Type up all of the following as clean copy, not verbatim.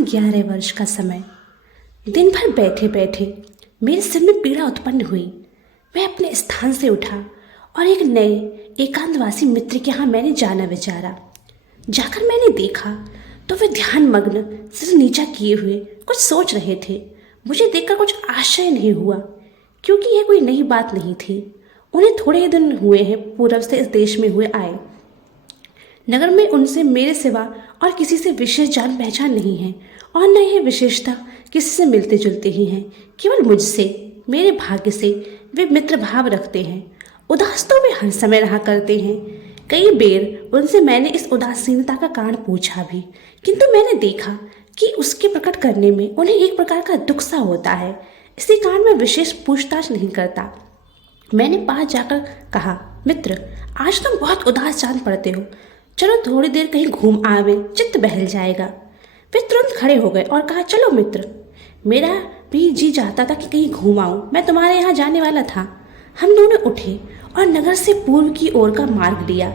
सन 11 वर्ष का समय। दिन भर बैठे बैठे मेरे सिर में पीड़ा उत्पन्न हुई। मैं अपने स्थान से उठा और एक नए एकांतवासी मित्र के यहाँ मैंने जाना विचारा। जाकर मैंने देखा तो वे ध्यान मग्न सिर नीचा किए हुए कुछ सोच रहे थे। मुझे देखकर कुछ आश्चर्य नहीं हुआ, क्योंकि यह कोई नई बात नहीं थी। उन्हें थोड़े ही दिन हुए हैं पूर्व से इस देश में हुए आए। नगर में उनसे मेरे सिवा और किसी से विशेष जान पहचान नहीं है, और न यह विशेषता किसी से मिलते जुलते ही हैं। केवल मुझसे, मेरे भाग्य से वे मित्र भाव रखते हैं। उदास तो वे हर समय रहा करते हैं। कई बेर उनसे मैंने इस उदासीनता का कारण पूछा भी, किंतु मैंने देखा कि उसके प्रकट करने में उन्हें एक प्रकार का दुख सा होता है। इसी कारण मैं विशेष पूछताछ नहीं करता। मैंने पास जाकर कहा, मित्र, आज तुम बहुत उदास जान पड़ते हो। चलो थोड़ी देर कहीं घूम आवे, चित्त बहल जाएगा। वे तुरंत खड़े हो गए और कहा, चलो मित्र, मेरा भी जी चाहता था कि कहीं घूम आऊं। मैं तुम्हारे यहाँ जाने वाला था। हम दोनों उठे और नगर से पूर्व की ओर का मार्ग लिया।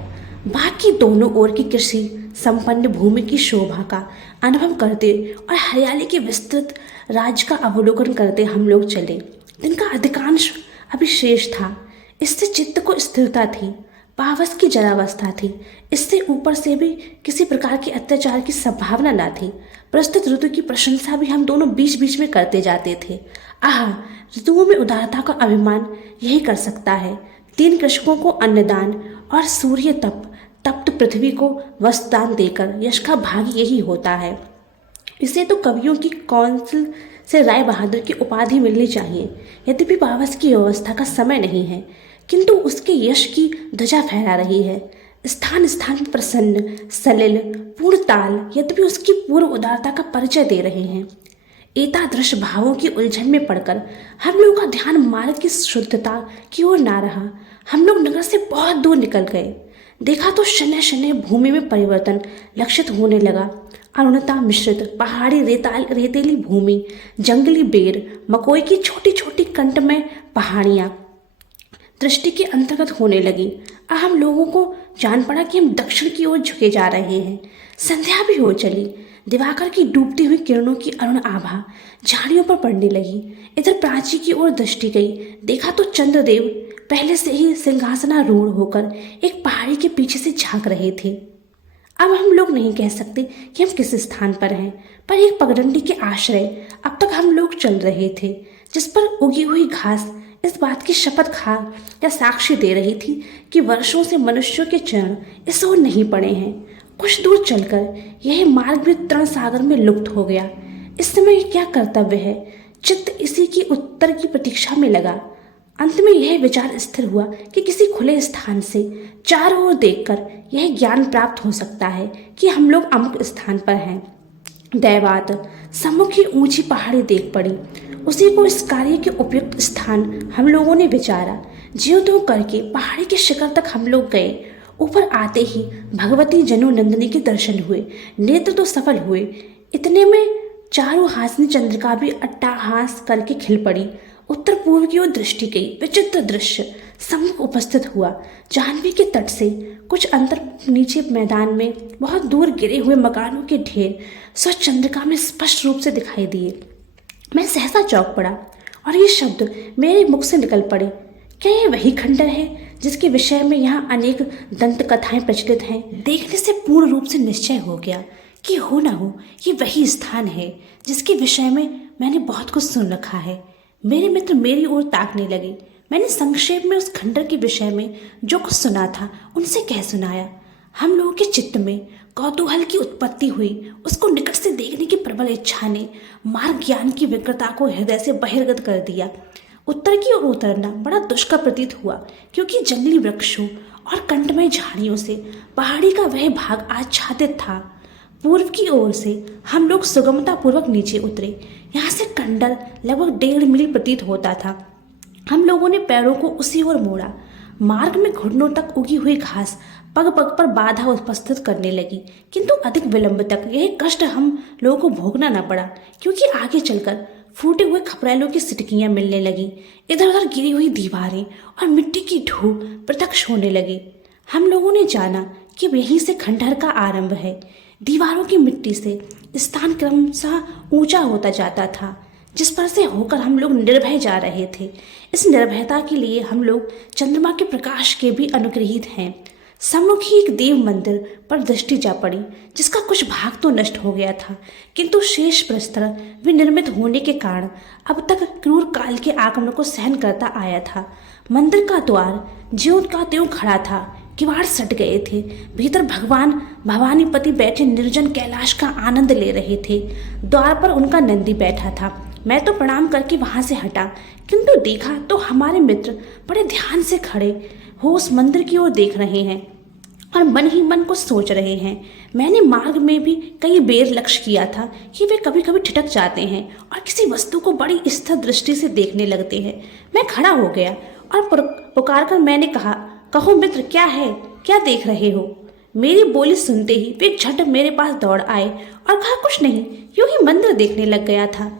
बाग की दोनों ओर की कृषि संपन्न भूमि की शोभा का अनुभव करते और हरियाली के विस्तृत राज्य का अवलोकन करते हम लोग चले। दिन का अधिकांश अभिशेष था। इससे चित्त को स्थिरता थी, पावस की जरावस्था थी। इससे ऊपर से भी किसी प्रकार के अत्याचार की संभावना न थी। प्रस्तुत ऋतु की प्रशंसा भी हम दोनों बीच बीच में करते जाते थे। आह, ऋतुओं में उदारता का अभिमान यही कर सकता है। 3 कृषकों को अन्नदान और सूर्य तप्त पृथ्वी को वस्त्रदान देकर यश का भागी यही होता है। इसे तो कवियों की कौंसिल से राय बहादुर की उपाधि मिलनी चाहिए। यद्यपि पावस की व्यवस्था का समय नहीं है, किंतु उसके यश की ध्वजा फहरा रही है। स्थान स्थान पर प्रसन्न, सलिल, पूर्ण ताल यद्यपि उसकी पूर्व उदारता का परिचय दे रहे हैं। एतादृश भावों की उलझन में पड़कर हम लोगों का ध्यान मार्ग की शुद्धता की ओर ना रहा। हम लोग नगर से बहुत दूर निकल गए। देखा तो शनय शनय भूमि में परिवर्तन लक्षित होने लगा। अरुणता मिश्रित पहाड़ी रेतीली भूमि, जंगली बेर, मकोई की छोटी छोटी कंटमय पहाड़ियाँ दृष्टि के अंतर्गत होने लगी। अब हम लोगों को जान पड़ा कि हम दक्षिण की ओर झुके जा रहे हैं। संध्या भी हो चली। दिवाकर की डूबती हुई किरणों की अरुण आभा झाड़ियों पर पड़ने लगी। इधर प्राची की ओर दृष्टि गई। देखा तो चंद्रदेव पहले से ही सिंहासनारूढ़ होकर एक पहाड़ी के पीछे से झांक रहे थे। अब हम लोग नहीं कह सकते कि हम किस स्थान पर हैं, पर एक पगडंडी के आश्रय अब तक हम लोग चल रहे थे, जिस पर उगी हुई घास इस बात की शपथ खा या साक्षी दे रही थी कि वर्षों से मनुष्यों के चरण इस ओर नहीं पड़े हैं। कुछ दूर चलकर यह मार्ग भी तरण सागर में लुप्त हो गया। इस समय क्या कर्तव्य है? चित्त इसी की उत्तर की प्रतीक्षा में लगा। अंत में यह विचार स्थिर हुआ कि किसी खुले स्थान से चारों ओर देखकर यह ज्ञान प्राप्त हो सकता है कि हम लोग अमुक स्थान पर हैं। दैवात सम्मुख ही ऊंची पहाड़ी देख पड़ी। उसी को इस कार्य के उपयुक्त स्थान हम लोगों ने विचारा। ज्यों त्यों करके पहाड़ी के शिखर तक हम लोग गए। ऊपर आते ही भगवती जनु नंदिनी के दर्शन हुए। नेत्र तो सफल हुए, इतने में चारों हासिनी चंद्रिका भी अट्टहास करके खिल पड़ी। उत्तर पूर्व की ओर दृष्टि गई। विचित्र दृश्य सम्मुख उपस्थित हुआ। जाह्नवी के तट से कुछ अंतर नीचे मैदान में बहुत दूर गिरे हुए मकानों के ढेर स्वच्छ चंद्रिका में स्पष्ट रूप से दिखाई दिए। मैं सहसा चौंक पड़ा और ये शब्द मेरे मुख से निकल पड़े, क्या यह वही खंडर है जिसके विषय में यहाँ अनेक दंत कथाएं प्रचलित हैं? देखने से पूर्ण रूप से निश्चय हो गया कि हो न हो ये वही स्थान है जिसके विषय में मैंने बहुत कुछ सुन रखा है। मेरे मित्र मेरी ओर ताकने लगे। मैंने संक्षेप में उस खंडर के विषय में जो कुछ सुना था उनसे कह सुनाया। हम लोगों के चित्त में कौतूहल की उत्पत्ति हुई। उसको निकट से देखने की प्रबल इच्छा ने मार्ग ज्ञान की विकृता को हृदय से बहिर्गत कर दिया। उत्तर की ओर उतरना बड़ा दुष्कर प्रतीत हुआ, क्योंकि जंगली वृक्षों और कंटमय झाड़ियों से पहाड़ी का वह भाग आच्छादित था। पूर्व की ओर से हम लोग सुगमता पूर्वक नीचे उतरे। यहाँ से खंडर लगभग 1.5 मील प्रतीत होता था। हम लोगों ने पैरों को उसी ओर मोड़ा। मार्ग में घुटनों तक उगी हुई घास पग पग पर बाधा उपस्थित करने लगी, किंतु अधिक विलंब तक यह कष्ट हम लोगों को भोगना न पड़ा, क्योंकि आगे चलकर फूटे हुए खपरेलों की सिटकियां मिलने लगी। इधर उधर गिरी हुई दीवारें और मिट्टी की धूप प्रत्यक्ष होने लगी। हम लोगों ने जाना कि यहीं से खंडहर का आरंभ है। दीवारों की मिट्टी से स्थान क्रमशः ऊंचा होता जाता था, जिस पर से होकर हम लोग निर्भय जा रहे थे। इस निर्भयता के लिए हम लोग चंद्रमा के प्रकाश के भी अनुग्रहित हैं। सम्मुख ही एक देव मंदिर पर दृष्टि जा पड़ी, जिसका कुछ भाग तो नष्ट हो गया था, किंतु शेष प्रस्तर विनिर्मित होने के कारण अब तक क्रूर काल के आगमन को सहन करता आया था। मंदिर का द्वार ज्यों का त्यों खड़ा था, किवाड़ सट गए थे। भीतर भगवान भवानीपति बैठे निर्जन कैलाश का आनंद ले रहे थे। द्वार पर उनका नंदी बैठा था। मैं तो प्रणाम करके वहां से हटा, किंतु देखा तो हमारे मित्र बड़े ध्यान से खड़े हो उस मंदिर की ओर देख रहे हैं और मन ही मन को सोच रहे हैं। मैंने मार्ग में भी कई बेर लक्ष्य किया था कि वे कभी कभी ठिठक जाते हैं और किसी वस्तु को बड़ी स्थिर दृष्टि से देखने लगते हैं। मैं खड़ा हो गया और पुकार कर मैंने कहा, कहो मित्र, क्या है, क्या देख रहे हो? मेरी बोली सुनते ही वे झट मेरे पास दौड़ आए और कहा, कुछ नहीं, यूं ही मंदिर देखने लग गया था।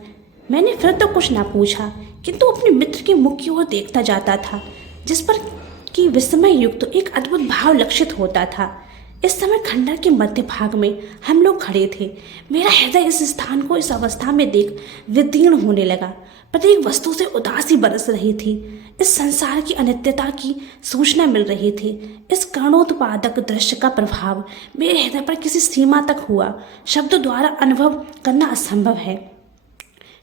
मैंने फिर तो कुछ ना पूछा, किंतु अपने मित्र के मुख की ओर देखता जाता था, जिस पर कि विस्मय युक्त एक अद्भुत भाव लक्षित होता था। इस समय खंडर के मध्य भाग में हम लोग खड़े थे। मेरा हृदय इस स्थान को इस अवस्था में देख विदीर्ण होने लगा। प्रत्येक वस्तु से उदासी बरस रही थी। इस संसार की अनित्यता की सूचना मिल रही थी। इस कर्णोत्पादक दृश्य का प्रभाव मेरे हृदय पर किसी सीमा तक हुआ, शब्दों द्वारा अनुभव करना असंभव है।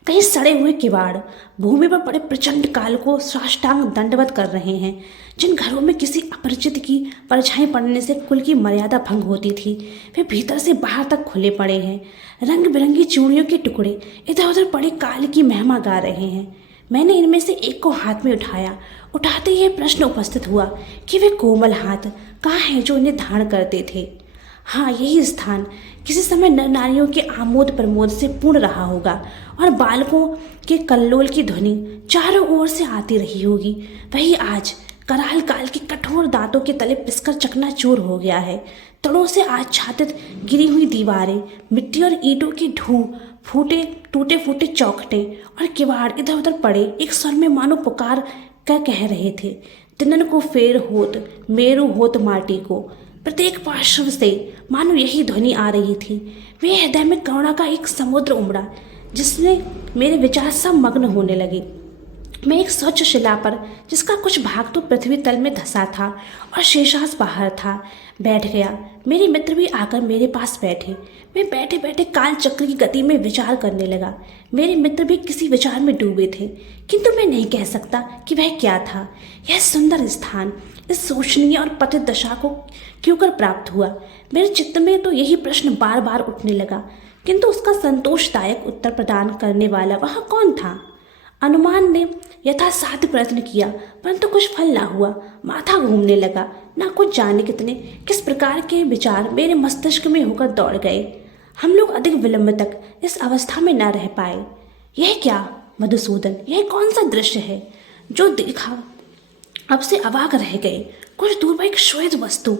कहीं सड़े हुए किवाड़ भूमि पर पड़े प्रचंड काल को साष्टांग दंडवत कर रहे हैं। जिन घरों में किसी अपरिचित की परछाई पड़ने से कुल की मर्यादा भंग होती थी, वे भीतर से बाहर तक खुले पड़े हैं। रंग बिरंगी चूड़ियों के टुकड़े इधर उधर पड़े काल की महिमा गा रहे हैं। मैंने इनमें से एक को हाथ में उठाया। उठाते ही यह प्रश्न उपस्थित हुआ कि वे कोमल हाथ कहाँ हैं जो इन्हें धारण करते थे। हाँ, यही स्थान किसी समय नर नारियों के आमोद प्रमोद से पूर्ण रहा होगा और बालकों के कल्लोल की ध्वनि चारों ओर से आती रही होगी। वही आज कराल काल के कठोर दांतों के तले पिसकर चकनाचूर हो गया है। तड़ों से आच्छादित गिरी हुई दीवारें, मिट्टी और ईंटों की ढूं, फूटे टूटे फूटे चौखटे और किवाड़ इधर उधर पड़े एक स्वर में मानो पुकार कर कह रहे थे, तिनन को फेर होत, मेरू होत माटी को। प्रत्येक पार्श्व से मानो यही ध्वनि आ रही थी। मेरे हृदय में करुणा का एक समुद्र उमड़ा, जिसमें मेरे विचार सब मग्न होने लगे। मैं एक स्वच्छ शिला पर, जिसका कुछ भाग तो पृथ्वी तल में धंसा था और शेषांश बाहर था, बैठ गया। मेरे मित्र भी आकर मेरे पास बैठे। मैं बैठे बैठे काल चक्र की गति में विचार करने लगा। मेरे मित्र भी किसी विचार में डूबे थे, किंतु मैं नहीं कह सकता कि वह क्या था। यह सुंदर स्थान इस शोचनीय और पतित दशा को क्यों कर प्राप्त हुआ? मेरे चित्त में तो यही प्रश्न बार बार उठने लगा, किंतु उसका संतोषदायक उत्तर प्रदान करने वाला वह कौन था? अनुमान ने यथासाध्य प्रयत्न किया, परंतु कुछ फल ना हुआ। माथा घूमने लगा। ना कुछ जाने कितने किस प्रकार के विचार मेरे मस्तिष्क में होकर दौड़ गए। हम लोग अधिक विलंब तक इस अवस्था में न रह पाए। यह क्या मधुसूदन, यह कौन सा दृश्य है जो देखा अब से अवाक रह गए। कुछ दूर पर एक श्वेत वस्तु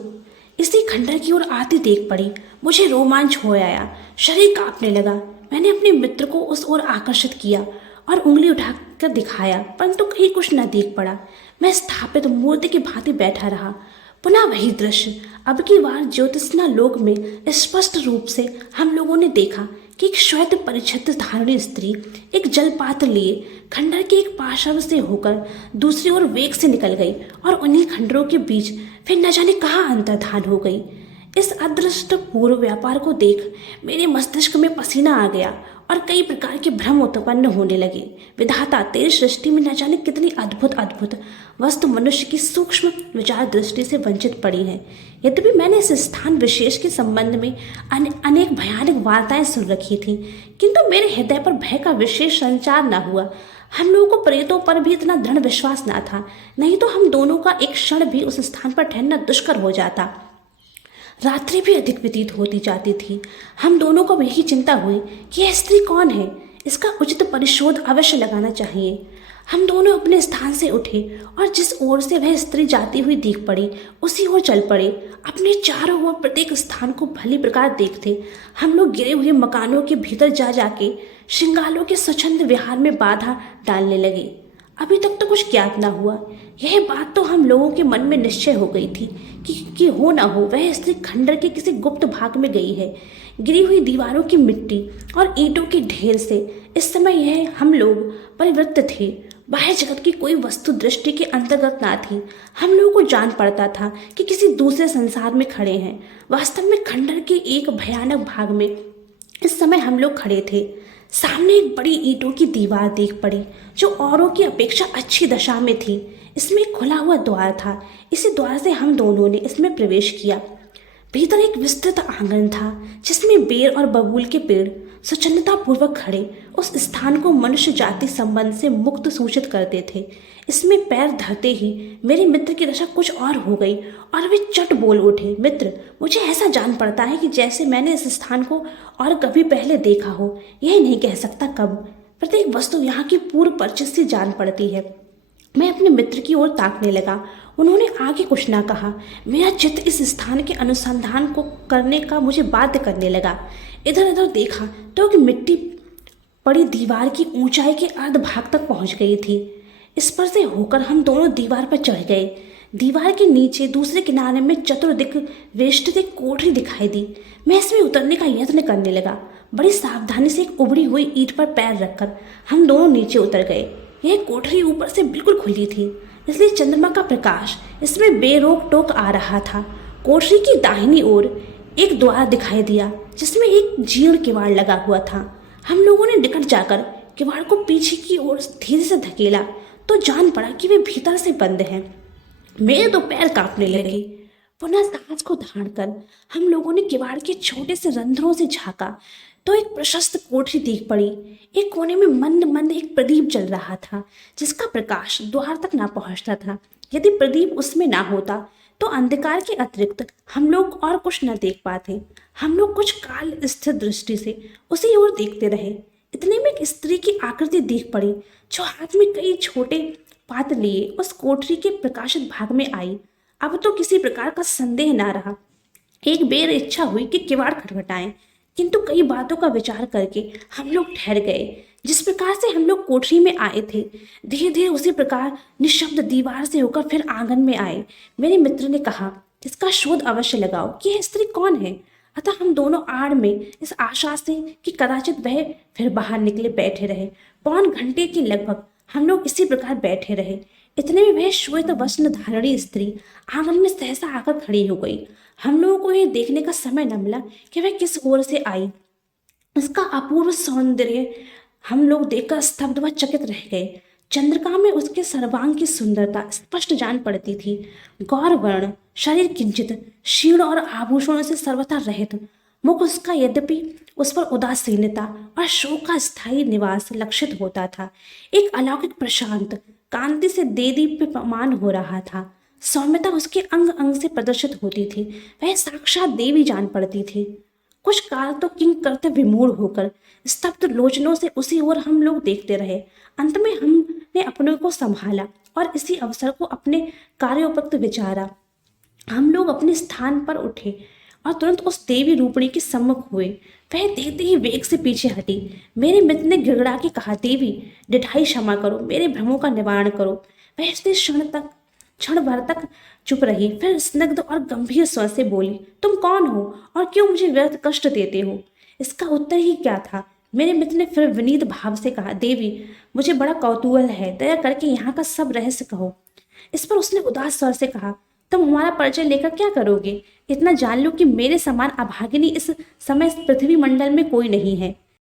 इसी खंडर की ओर आती देख पड़ी। मुझे रोमांच हो आया, शरीर कांपने लगा। मैंने अपने मित्र को उस ओर आकर्षित किया और उंगली उठाकर दिखाया, परंतु कहीं कुछ न देख पड़ा। मैं स्थापित मूर्ति की भांति बैठा रहा। पुनः वही दृश्य। अब की बार ज्योतिष्ना लोक में स्पष्ट रूप से हम लोगों ने देखा कि एक श्वेत परिच्छेद धारणी स्त्री एक जलपात्र लिए खंडर के एक पार्श्व से होकर दूसरी ओर वेग से निकल गई और उन्हीं खंडरों के बीच फिर न जाने कहाँ अंतर्धान हो गई। इस अदृष्ट पूर्व व्यापार को देख मेरे मस्तिष्क में पसीना आ गया और कई प्रकार के भ्रम उत्पन्न होने लगे। विधाता, तेरी सृष्टि में न जाने कितनी अद्भुत अद्भुत वस्तु मनुष्य की सूक्ष्म विचार दृष्टि से वंचित पड़ी है। यद्यपि मैंने इस स्थान विशेष के संबंध में अनेक भयानक वार्ताएं सुन रखी थी, किंतु मेरे हृदय पर भय का विशेष संचार न हुआ। हम लोगों को प्रेतों पर भी इतना दृढ़ विश्वास न था, नहीं तो हम दोनों का एक क्षण भी उस स्थान पर ठहरना दुष्कर हो जाता। रात्रि भी अधिक व्यतीत होती जाती थी। हम दोनों को यही चिंता हुई कि यह स्त्री कौन है, इसका उचित परिशोध अवश्य लगाना चाहिए। हम दोनों अपने स्थान से उठे और जिस ओर से वह स्त्री जाती हुई दिख पड़ी उसी ओर चल पड़े। अपने चारों ओर प्रत्येक स्थान को भली प्रकार देखते हम लोग गिरे हुए मकानों के भीतर जा जाके श्रृंगालों के स्वच्छंद विहार में बाधा डालने लगे। अभी तक तो कुछ ज्ञात ना हुआ। यह बात तो हम लोगों के मन में निश्चय हो गई थी कि हो ना हो वह स्त्री खंडर के किसी गुप्त भाग में गई है। गिरी हुई दीवारों की मिट्टी और ईंटों के ढेर से इस समय यह हम लोग परिवृत्त थे। बाह्य जगत की कोई वस्तु दृष्टि के अंतर्गत ना थी। हम लोगों को जान पड़ता था कि किसी दूसरे संसार में खड़े हैं। वास्तव में खंडर के एक भयानक भाग में इस समय हम लोग खड़े थे। सामने एक बड़ी ईंटों की दीवार देख पड़ी जो औरों की अपेक्षा अच्छी दशा में थी। इसमें एक खुला हुआ द्वार था। इसी द्वार से हम दोनों ने इसमें प्रवेश किया। भीतर एक विस्तृत आंगन था जिसमें बेर और बबूल के पेड़ स्वच्छंदता पूर्वक खड़े उस स्थान को मनुष्य जाति संबंध से मुक्त सूचित करते थे। इसमें पैर धरते ही मेरे मित्र की दशा कुछ और हो गई और वे चट बोल उठे, मित्र, मुझे ऐसा जान पड़ता है कि जैसे मैंने इस स्थान को और कभी पहले देखा हो। यह नहीं कह सकता कब। प्रत्येक वस्तु यहाँ की पूर्व परिचित सी जान पड़ती है। मैं अपने मित्र की ओर ताकने लगा। उन्होंने आगे कुछ ना कहा। मेरा चित्त इस स्थान के अनुसंधान को करने का मुझे बाध्य करने लगा। इधर उधर देखा तो एक मिट्टी पड़ी दीवार की ऊंचाई के अर्ध भाग तक पहुंच गई थी। इस पर से होकर हम दोनों दीवार पर चढ़ गए। दीवार के नीचे दूसरे किनारे में चतुर्दिक वेष्टित एक कोठरी दिखाई दी। मैं इसमें उतरने का यत्न करने लगा। बड़ी सावधानी से एक उबड़ी हुई ईंट पर पैर रखकर हम दोनों नीचे उतर गए। यह कोठरी ऊपर से बिल्कुल खुली थी, इसलिए चंद्रमा का प्रकाश इसमें बेरोक टोक आ रहा था। कोठरी की दाहिनी ओर एक द्वार दिखाई दिया जिसमें एक जीर्ण किवाड़ लगा हुआ था। हम लोगों ने निकट जाकर किवाड़ को पीछे की ओर धीरे से धकेला तो जान पड़ा कि वे भीतर से बंद हैं। मेरे तो पैर कांपने लगे। पुनः सांस को धारण कर हम लोगों ने किवाड़ के छोटे से रंध्रों से झांका तो एक प्रशस्त कोठरी दिख पड़ी। एक कोने में मंद मंद एक प्रदीप जल रहा था जिसका प्रकाश द्वार तक ना पहुंचता था। यदि प्रदीप उसमें ना होता तो अंधकार के अतिरिक्त हम लोग और कुछ न देख पाते। हम लोग कुछ काल स्थिर दृष्टि से उसी ओर देखते रहे। इतने में एक स्त्री की आकृति दिख पड़ी जो हाथ में कई छोटे पात्र लिए उस कोठरी के प्रकाशित भाग में आई। अब तो किसी प्रकार का संदेह ना रहा। एक बेर इच्छा हुई कि किवाड़ खटखटाएं, किंतु कई बातों का विचार करके हम लोग ठहर गए। जिस प्रकार से हम लोग कोठरी में आए थे धीरे धीरे उसी प्रकार निशब्द दीवार से होकर फिर आंगन में आए। मेरे मित्र ने कहा, इसका शोध अवश्य लगाओ कि यह स्त्री कौन है। अतः हम दोनों आड़ में इस आशा से कि कदाचित वह फिर बाहर निकले बैठे रहे। पौन घंटे के लगभग हम लोग इसी प्रकार बैठे रहे। इतने में वह श्वेत वस्त्र धारणी स्त्री आंगन में सहसा आकर खड़ी हो गई। हम लोगों को यह देखने का समय न मिला कि वह किस ओर से आई। उसका अपूर्व सौंदर्य हम लोग देखकर स्तब्ध व चकित रह गए। चंद्रिका में उसके सर्वांग की सुंदरता स्पष्ट जान पड़ती थी। गौर वर्ण, शरीर किंचित क्षीण और आभूषणों से सर्वथा रहित, मुख उसका यद्यपि उस पर उदासीनता और शोक का स्थायी निवास लक्षित होता था। एक अलौकिक प्रशांत कांति से देदीप्यमान हो रहा था। सौम्यता उसके अंग अंग से प्रदर्शित होती थी। वह साक्षात देवी जान पड़ती थी। कुछ काल तो किंग करते विमूढ़ होकर स्तब्ध लोचनों से उसी ओर हम लोग देखते रहे। अंत में हमने अपने को संभाला और इसी अवसर को अपने कार्योपयुक्त विचारा। हम लोग अपने स्थान पर उठे और तुरंत उस देवी रूपणी के सम्मुख हुए। वह देखते ही वेग से पीछे हटी। मेरे मित्र ने गिड़गिड़ा के कहा, देवी, डिठाई क्षमा करो, मेरे भ्रमों का निवारण करो। वह स्त्री क्षण भर तक चुप रही, फिर स्निग्ध और गंभीर स्वर से बोली, तुम कौन हो और क्यों मुझे व्यर्थ कष्ट देते हो। इसका उत्तर ही क्या था। मेरे मित्र ने फिर विनीत भाव से कहा, देवी, मुझे बड़ा कौतूहल है, दया करके यहाँ का सब रहस्य कहो। इस पर उसने उदास स्वर से कहा, तुम हमारा परिचय लेकर क्या करोगे। इतना जान लो कि मेरे समान अभागिनी इस समय इस पृथ्वी मंडल में कोई नहीं है।